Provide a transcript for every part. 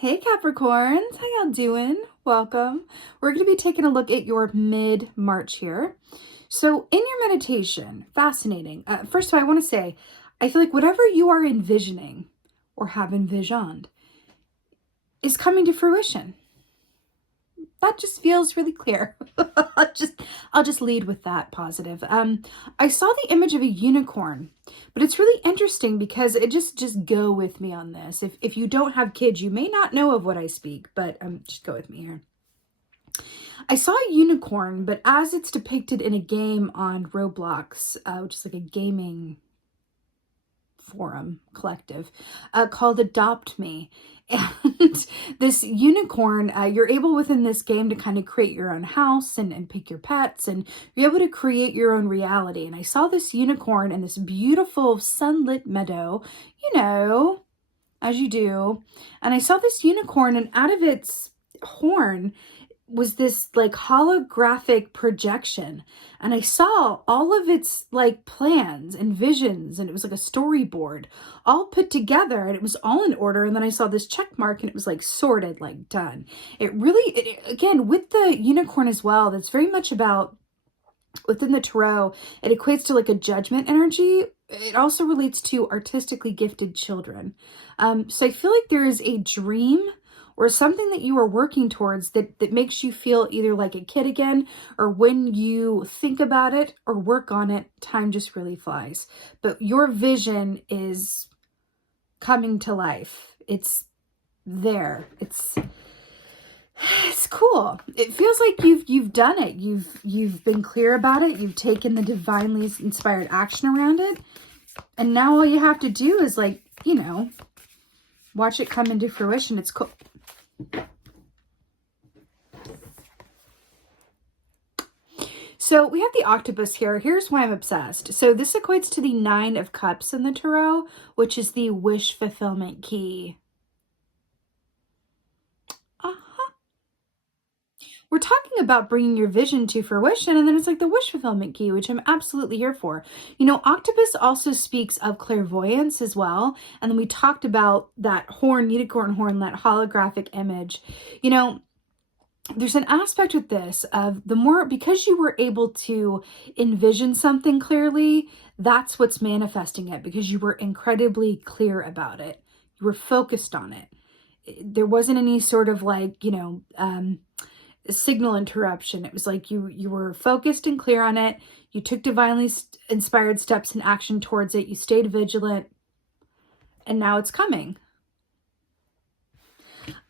Hey Capricorns, how y'all doing? Welcome. We're going to be taking a look at your mid-March here. So in your meditation, fascinating. First of all, I want to say, I feel like whatever you are envisioning or have envisioned is coming to fruition. That just feels really clear. I'll just lead with that positive. I saw the image of a unicorn, but it's really interesting because it just go with me on this. If you don't have kids, you may not know of what I speak, but just go with me here. I saw a unicorn, but as it's depicted in a game on Roblox, which is like a gaming forum collective called Adopt Me. And this unicorn, you're able within this game to kind of create your own house and pick your pets, and you're able to create your own reality. And I saw this unicorn in this beautiful sunlit meadow, as you do. And I saw this unicorn, and out of its horn was this like holographic projection, and I saw all of its like plans and visions, and it was like a storyboard all put together, and it was all in order. And then I saw this check mark, and it was like sorted, like done. Again, with the unicorn as well, that's very much about, within the tarot, it equates to like a judgment energy. It also relates to artistically gifted children. So I feel like there is a dream or something that you are working towards that makes you feel either like a kid again, or when you think about it or work on it, time just really flies. But your vision is coming to life. It's there. It's cool. It feels like you've done it. You've been clear about it. You've taken the divinely inspired action around it. And now all you have to do is watch it come into fruition. It's cool. So we have the octopus here. Here's why I'm obsessed. So this equates to the 9 of Cups in the tarot, which is the wish fulfillment key. We're talking about bringing your vision to fruition, and then it's like the wish fulfillment key, which I'm absolutely here for. Octopus also speaks of clairvoyance as well. And then we talked about that horn, unicorn horn, that holographic image. There's an aspect with this of because you were able to envision something clearly, that's what's manifesting it, because you were incredibly clear about it. You were focused on it. There wasn't any sort of signal interruption. It was like you were focused and clear on it. You took divinely inspired steps in action towards it. You stayed vigilant, and now it's coming.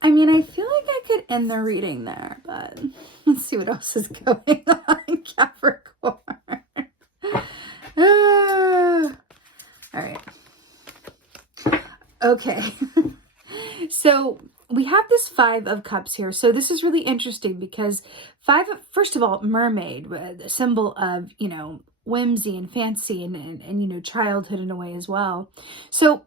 I mean, I feel like I could end the reading there, but let's see what else is going on, Capricorn. All right. Okay. So we have this 5 of Cups here. So this is really interesting because first of all, mermaid, the symbol of, whimsy and fancy and childhood in a way as well. So,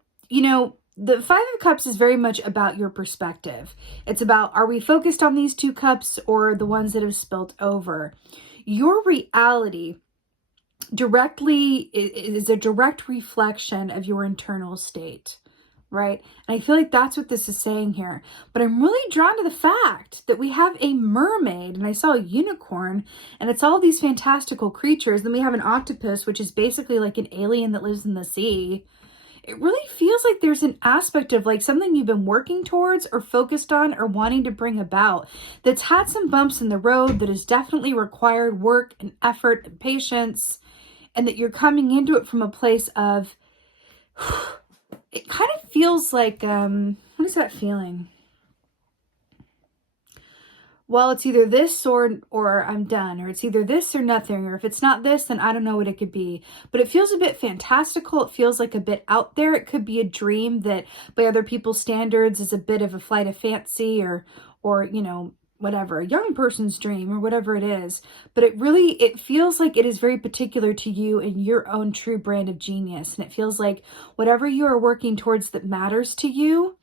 the 5 of Cups is very much about your perspective. It's about, are we focused on these 2 cups or the ones that have spilt over? Your reality is a direct reflection of your internal state, right? And I feel like that's what this is saying here. But I'm really drawn to the fact that we have a mermaid, and I saw a unicorn, and it's all these fantastical creatures. Then we have an octopus, which is basically like an alien that lives in the sea. It really feels like there's an aspect of like something you've been working towards or focused on or wanting to bring about that's had some bumps in the road, that has definitely required work and effort and patience, and that you're coming into it from a place of, it kind of feels like, what is that feeling? Well, it's either this or I'm done, or it's either this or nothing, or if it's not this, then I don't know what it could be. But it feels a bit fantastical. It feels like a bit out there. It could be a dream that by other people's standards is a bit of a flight of fancy or whatever, a young person's dream or whatever it is. But it feels like it is very particular to you and your own true brand of genius. And it feels like whatever you are working towards that matters to you,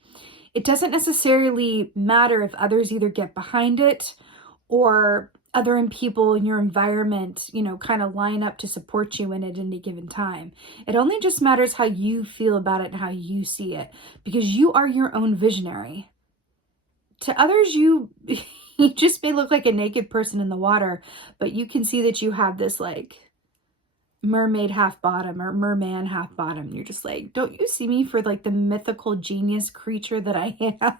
it doesn't necessarily matter if others either get behind it or other people in your environment, kind of line up to support you in it at any given time. It only just matters how you feel about it and how you see it, because you are your own visionary. to others, you you just may look like a naked person in the water, but you can see that you have this like mermaid half bottom or merman half bottom. You're just like, don't you see me for like the mythical genius creature that I am?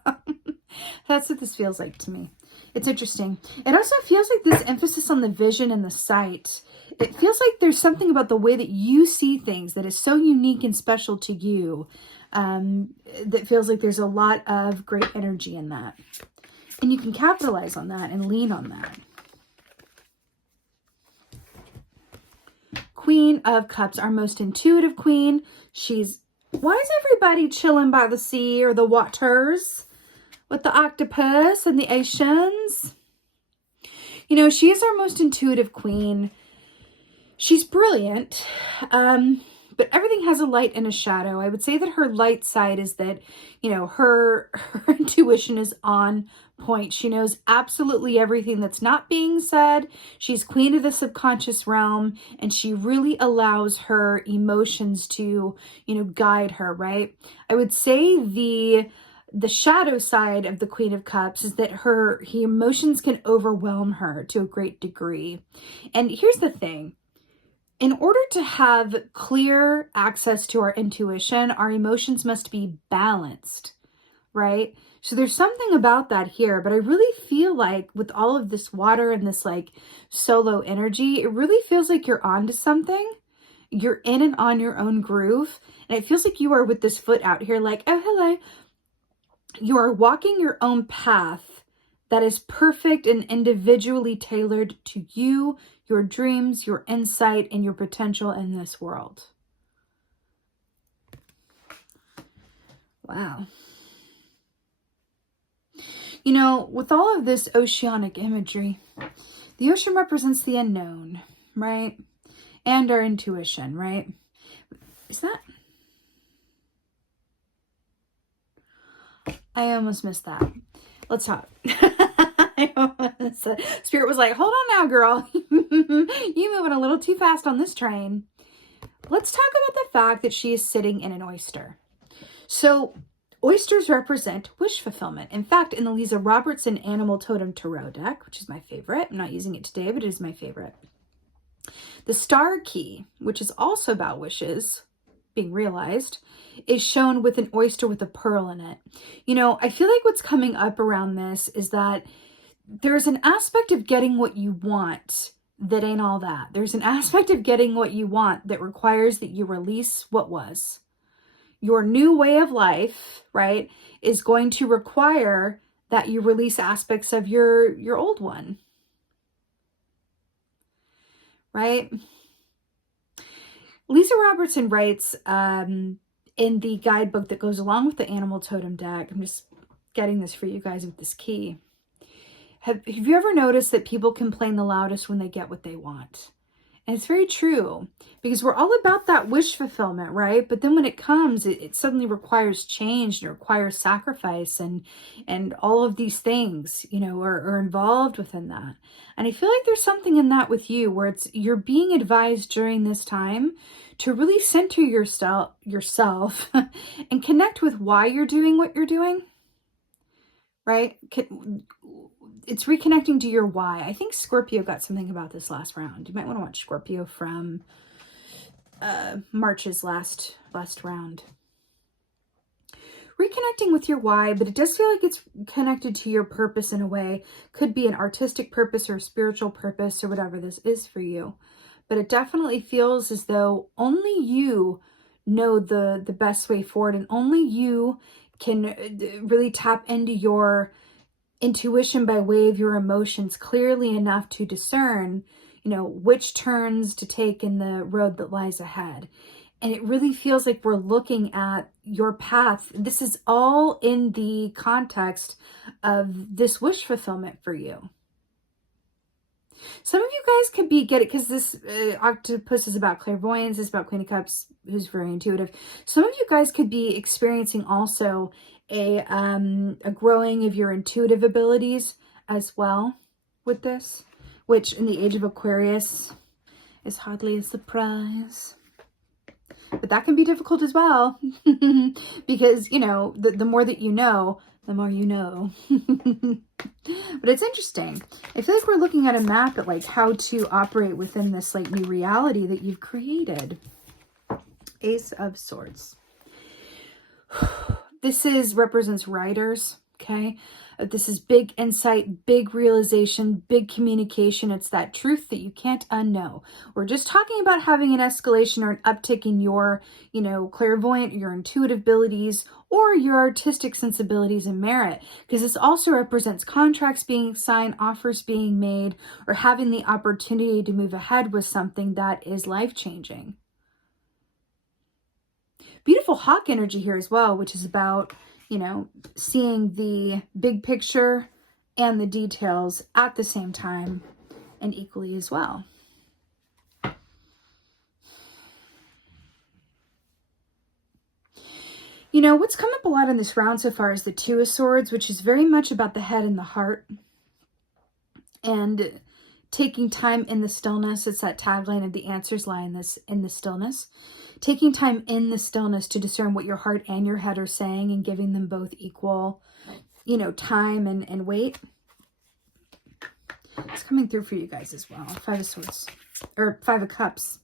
That's what this feels like to me. It's interesting. It also feels like this emphasis on the vision and the sight. It feels like there's something about the way that you see things that is so unique and special to you, that feels like there's a lot of great energy in that. And you can capitalize on that and lean on that. Queen of Cups, our most intuitive queen. Why is everybody chilling by the sea or the waters with the octopus and the oceans? You know, she is our most intuitive queen. She's brilliant, but everything has a light and a shadow. I would say that her light side is that, you know, her intuition is on point. She knows absolutely everything that's not being said. She's queen of the subconscious realm, and she really allows her emotions to, you know, guide her, right? I would say the shadow side of the Queen of Cups is that her emotions can overwhelm her to a great degree. And here's the thing. In order to have clear access to our intuition, our emotions must be balanced, right? So there's something about that here, but I really feel like with all of this water and this like solo energy, it really feels like you're onto something. You're in and on your own groove. And it feels like you are with this foot out here like, oh, hello. You are walking your own path that is perfect and individually tailored to you, your dreams, your insight, and your potential in this world. Wow. You know, with all of this oceanic imagery, the ocean represents the unknown, right? And our intuition, right? Is that... I almost missed that. Let's talk. Spirit was like, hold on now, girl. You moving a little too fast on this train. Let's talk about the fact that she is sitting in an oyster. So oysters represent wish fulfillment. In fact, in the Leeza Robertson Animal Totem Tarot deck, which is my favorite, I'm not using it today, but it is my favorite. The star key, which is also about wishes being realized, is shown with an oyster with a pearl in it. You know, I feel like what's coming up around this is that there's an aspect of getting what you want that ain't all that. There's an aspect of getting what you want that requires that you release what was. Your new way of life, right, is going to require that you release aspects of your old one. Right? Leeza Robertson writes in the guidebook that goes along with the Animal Totem deck, I'm just getting this for you guys with this key. Have you ever noticed that people complain the loudest when they get what they want? And it's very true, because we're all about that wish fulfillment, right? But then when it comes, it suddenly requires change, and it requires sacrifice, and all of these things, you know, are involved within that. And I feel like there's something in that with you where you're being advised during this time to really center yourself and connect with why you're doing what you're doing, right? It's reconnecting to your why. I think Scorpio got something about this last round. You might want to watch Scorpio from March's last round. Reconnecting with your why, but it does feel like it's connected to your purpose in a way. Could be an artistic purpose or a spiritual purpose or whatever this is for you. But it definitely feels as though only you know the best way forward, and only you can really tap into your intuition by way of your emotions clearly enough to discern, you know, which turns to take in the road that lies ahead. And it really feels like we're looking at your path. This is all in the context of this wish fulfillment for you. Some of you guys could get it because this octopus is about clairvoyance, it's about Queen of Cups, who's very intuitive. Some of you guys could be experiencing also a growing of your intuitive abilities as well with this, which in the age of Aquarius is hardly a surprise. But that can be difficult as well because, you know, the more that you know, The more you know. But it's interesting. I feel like we're looking at a map at like how to operate within this like new reality that you've created. Ace of Swords. This represents writers, okay? This is big insight, big realization, big communication. It's that truth that you can't unknow. We're just talking about having an escalation or an uptick in your, clairvoyant, your intuitive abilities, or your artistic sensibilities and merit. Because this also represents contracts being signed, offers being made, or having the opportunity to move ahead with something that is life-changing. Beautiful hawk energy here as well, which is about, seeing the big picture and the details at the same time and equally as well. What's come up a lot in this round so far is the Two of Swords, which is very much about the head and the heart and taking time in the stillness. It's that tagline of the answers lie in the stillness. Taking time in the stillness to discern what your heart and your head are saying and giving them both equal, time and weight. It's coming through for you guys as well. Five of Swords, or Five of Cups.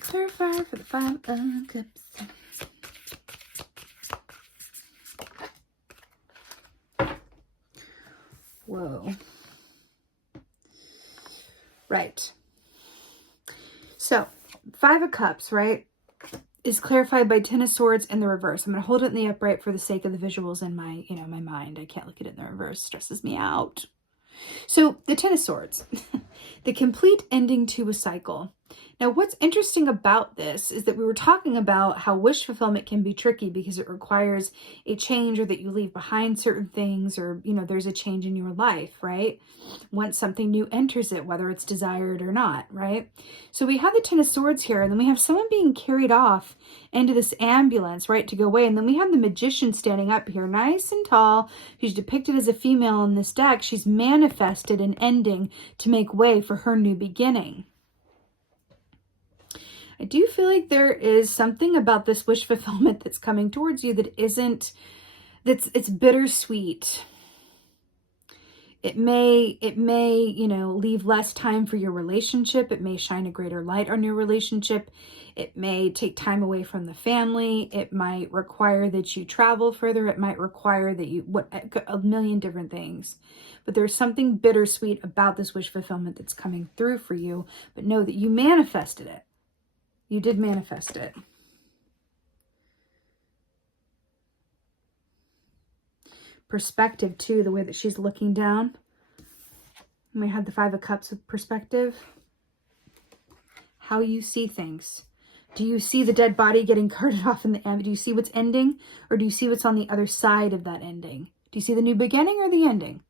Clarify for the Five of Cups. Whoa. Right. So, Five of Cups, right, is clarified by Ten of Swords in the reverse. I'm going to hold it in the upright for the sake of the visuals in my, my mind. I can't look at it in the reverse. It stresses me out. So, the Ten of Swords, the complete ending to a cycle. Now, what's interesting about this is that we were talking about how wish fulfillment can be tricky because it requires a change, or that you leave behind certain things, or, there's a change in your life, right? Once something new enters it, whether it's desired or not, right? So we have the Ten of Swords here, and then we have someone being carried off into this ambulance, right, to go away. And then we have the Magician standing up here, nice and tall. She's depicted as a female in this deck. She's manifested an ending to make way for her new beginning. I do feel like there is something about this wish fulfillment that's coming towards you that it's bittersweet. It may, leave less time for your relationship. It may shine a greater light on your relationship. It may take time away from the family. It might require that you travel further. It might require that a million different things. But there's something bittersweet about this wish fulfillment that's coming through for you. But know that you manifested it. You did manifest it. Perspective too, the way that she's looking down. And we have the Five of Cups with perspective. How you see things. Do you see the dead body getting carted off in the end? Do you see what's ending? Or do you see what's on the other side of that ending? Do you see the new beginning or the ending?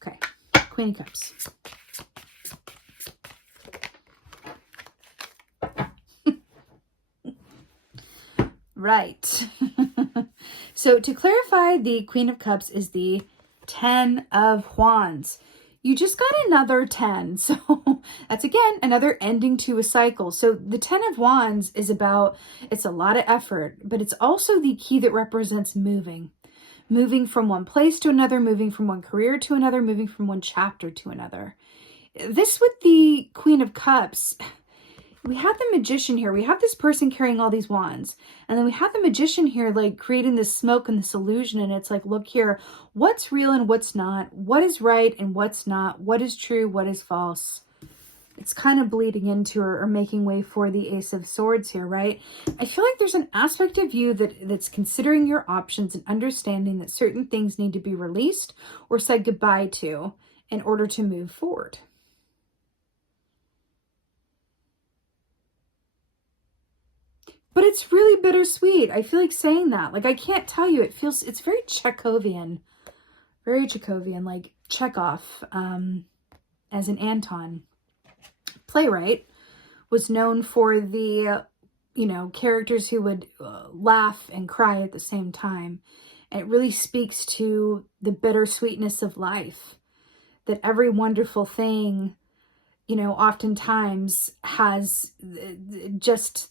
Okay. Queen of Cups. Right. So to clarify, the Queen of Cups is the Ten of Wands. You just got another 10. So that's, again, another ending to a cycle. So the Ten of Wands is about, it's a lot of effort, but it's also the key that represents moving. Moving from one place to another, moving from one career to another, moving from one chapter to another. This with the Queen of Cups, we have the Magician here. We have this person carrying all these wands. And then we have the Magician here, like, creating this smoke and this illusion. And it's like, look here, what's real and what's not? What is right and what's not? What is true? What is false? It's kind of bleeding into or making way for the Ace of Swords here, right? I feel like there's an aspect of you that's considering your options and understanding that certain things need to be released or said goodbye to in order to move forward. But it's really bittersweet. I feel like saying that. Like, I can't tell you. It's very Chekhovian. Very Chekhovian, like Chekhov, as an Anton playwright, was known for the, characters who would laugh and cry at the same time. And it really speaks to the bittersweetness of life. That every wonderful thing, oftentimes has just,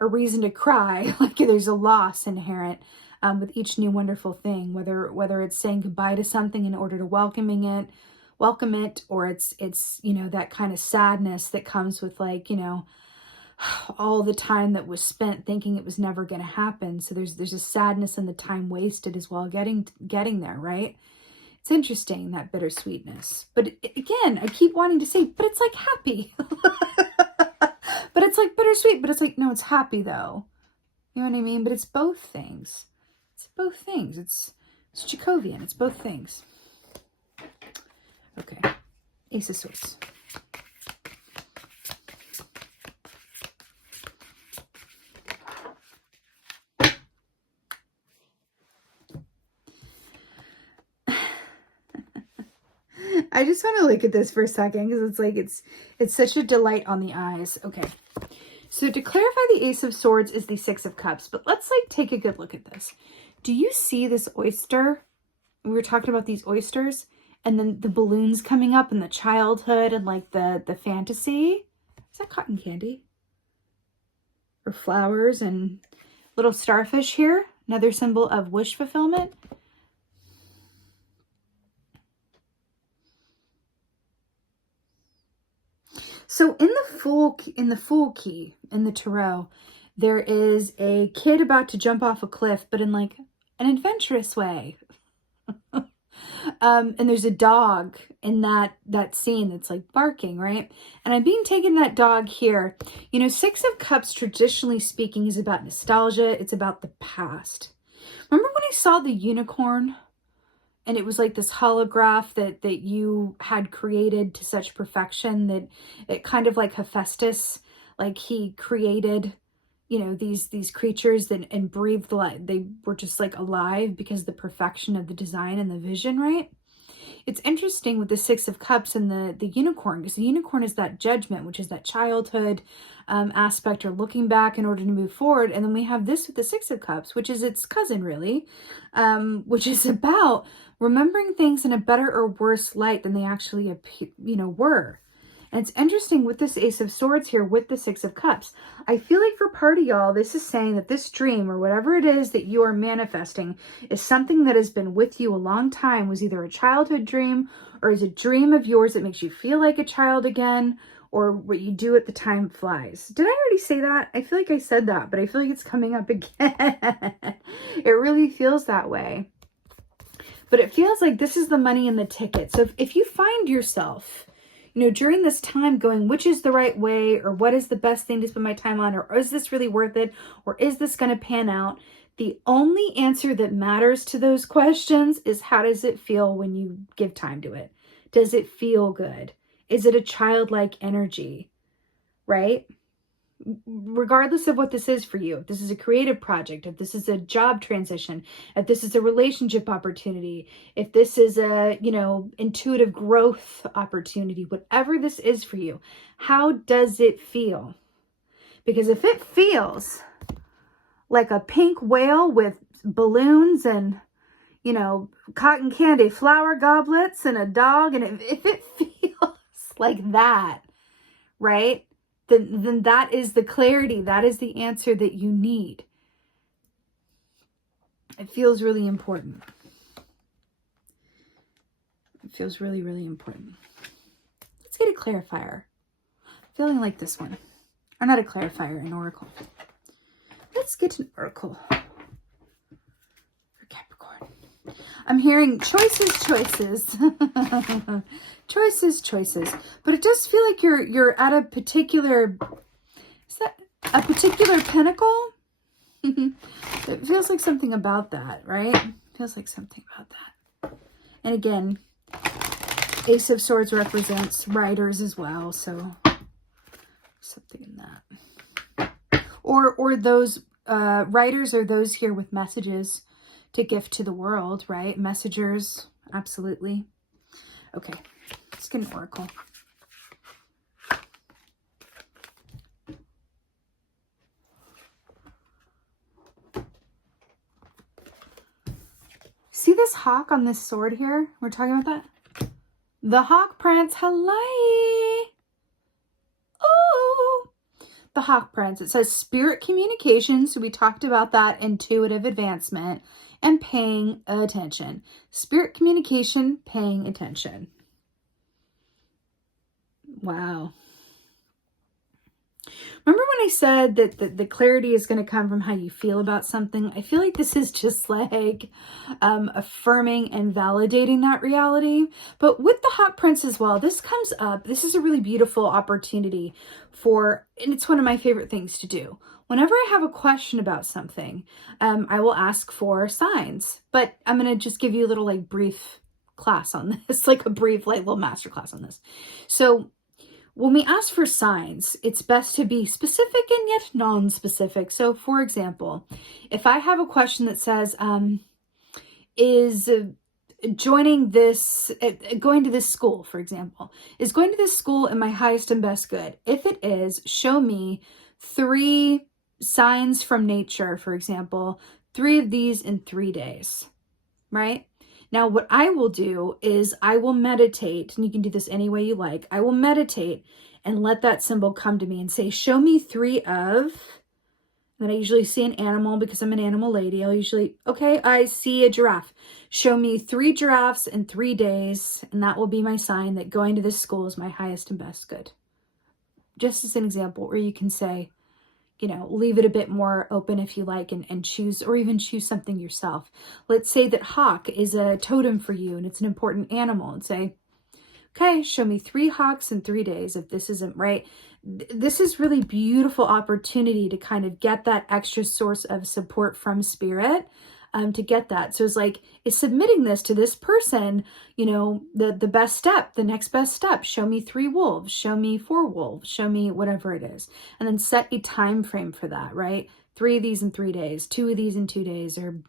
a reason to cry. Like there's a loss inherent with each new wonderful thing, whether it's saying goodbye to something in order to welcome it, or it's, you know, that kind of sadness that comes with, like, you know, all the time that was spent thinking it was never going to happen. So there's a sadness in the time wasted as well, getting there, right? It's interesting, that bittersweetness. But again, I keep wanting to say, but it's like happy. But it's like bittersweet, but it's like, no, it's happy though. You know what I mean? But it's both things. It's both things. It's Jacobian. It's both things. Okay. Ace of Swords. I just want to look at this for a second because it's like it's such a delight on the eyes. Okay. So to clarify, the Ace of Swords is the Six of Cups, but let's like take a good look at this. Do you see this oyster? We were talking about these oysters and then the balloons coming up and the childhood and like the fantasy. Is that cotton candy? Or flowers and little starfish here? Another symbol of wish fulfillment. So in the Fool key in the tarot, there is a kid about to jump off a cliff, but in like an adventurous way. And there's a dog in that scene that's like barking, right? And I'm being taken that dog here. You know, Six of Cups, traditionally speaking, is about nostalgia. It's about the past. Remember when I saw the unicorn? And it was like this holograph that you had created to such perfection that it kind of like Hephaestus, like he created, you know, these creatures and breathed life. They were just like alive because of the perfection of the design and the vision, right? It's interesting with the Six of Cups and the unicorn, because the unicorn is that judgment, which is that childhood aspect, or looking back in order to move forward. And then we have this with the Six of Cups, which is its cousin, really, which is about remembering things in a better or worse light than they actually, you know, were. And it's interesting with this Ace of Swords here with the Six of Cups. I feel like for part of y'all, this is saying that this dream or whatever it is that you are manifesting is something that has been with you a long time, was either a childhood dream or is a dream of yours that makes you feel like a child again, or what you do at the time flies. Did I already say that? I feel like I said that, but I feel like it's coming up again. It really feels that way. But it feels like this is the money in the ticket. So if you find yourself, you know, during this time going, which is the right way, or what is the best thing to spend my time on, or is this really worth it, or is this going to pan out? The only answer that matters to those questions is, how does it feel when you give time to it? Does it feel good? Is it a childlike energy, right? Regardless of what this is for you, if this is a creative project, if this is a job transition, if this is a relationship opportunity, if this is a, you know, intuitive growth opportunity, whatever this is for you, how does it feel? Because if it feels like a pink whale with balloons and, you know, cotton candy flower goblets and a dog, and if it feels like that, right? Then that is the clarity. That is the answer that you need. It feels really important. It feels really, really important. Let's get a clarifier. Feeling like this one. Or not a clarifier, an oracle. Let's get an oracle for Capricorn. I'm hearing choices. choices. But it does feel like you're at a particular, is that a particular pinnacle? It feels like something about that, right? It feels like something about that. And again, Ace of Swords represents riders as well, so something in that. Or those writers are those here with messages to gift to the world, right? Messengers, absolutely. Okay, let's get an oracle. See this hawk on this sword here? We're talking about that? The hawk prince, hello! Ooh! The Hawk Prince, it says spirit communication. So we talked about that, intuitive advancement, and paying attention. Spirit communication, paying attention. Wow. Remember when I said that the clarity is going to come from how you feel about something? I feel like this is just like affirming and validating that reality. But with the Hawk Prince as well, this comes up. This is a really beautiful opportunity for, and it's one of my favorite things to do. Whenever I have a question about something, I will ask for signs. But I'm going to just give you a little like brief class on this, like a brief like little master class on this. So when we ask for signs, it's best to be specific and yet non-specific. So for example, if I have a question that says, is joining this, going to this school, for example, is going to this school in my highest and best good? If it is, show me 3 signs from nature, for example, 3 of these in 3 days, right? Now, what I will do is I will meditate, and you can do this any way you like. I will meditate and let that symbol come to me and say, show me 3 of, and then I usually see an animal because I'm an animal lady. I'll usually, okay, I see a giraffe. Show me 3 giraffes in 3 days, and that will be my sign that going to this school is my highest and best good. Just as an example, or you can say, you know, leave it a bit more open if you like, and choose, or even choose something yourself. Let's say that hawk is a totem for you and it's an important animal, and say, okay, show me 3 hawks in 3 days if this isn't right. This is really beautiful opportunity to kind of get that extra source of support from spirit, to get that. So it's like, is submitting this to this person, you know, the best step, the next best step. Show me 3 wolves, show me 4 wolves, show me whatever it is. And then set a time frame for that, right? 3 of these in 3 days, 2 of these in 2 days, or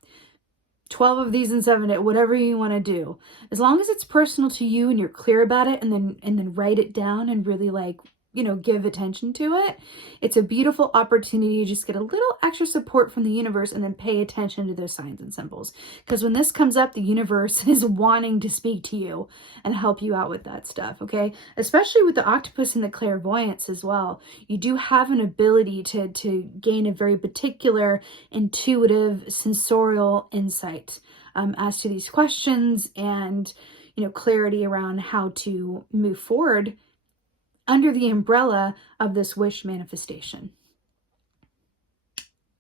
12 of these in 7 days, whatever you want to do. As long as it's personal to you and you're clear about it, and then write it down and really like, you know, give attention to it. It's a beautiful opportunity to just get a little extra support from the universe and then pay attention to those signs and symbols. Because when this comes up, the universe is wanting to speak to you and help you out with that stuff, okay? Especially with the octopus and the clairvoyance as well. You do have an ability to gain a very particular intuitive sensorial insight as to these questions, and, you know, clarity around how to move forward under the umbrella of this wish manifestation.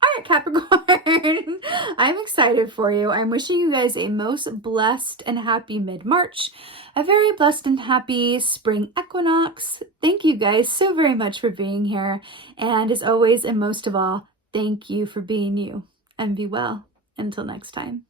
All right, Capricorn, I'm excited for you. I'm wishing you guys a most blessed and happy mid-March, a very blessed and happy spring equinox. Thank you guys so very much for being here. And as always, and most of all, thank you for being you. And be well. Until next time.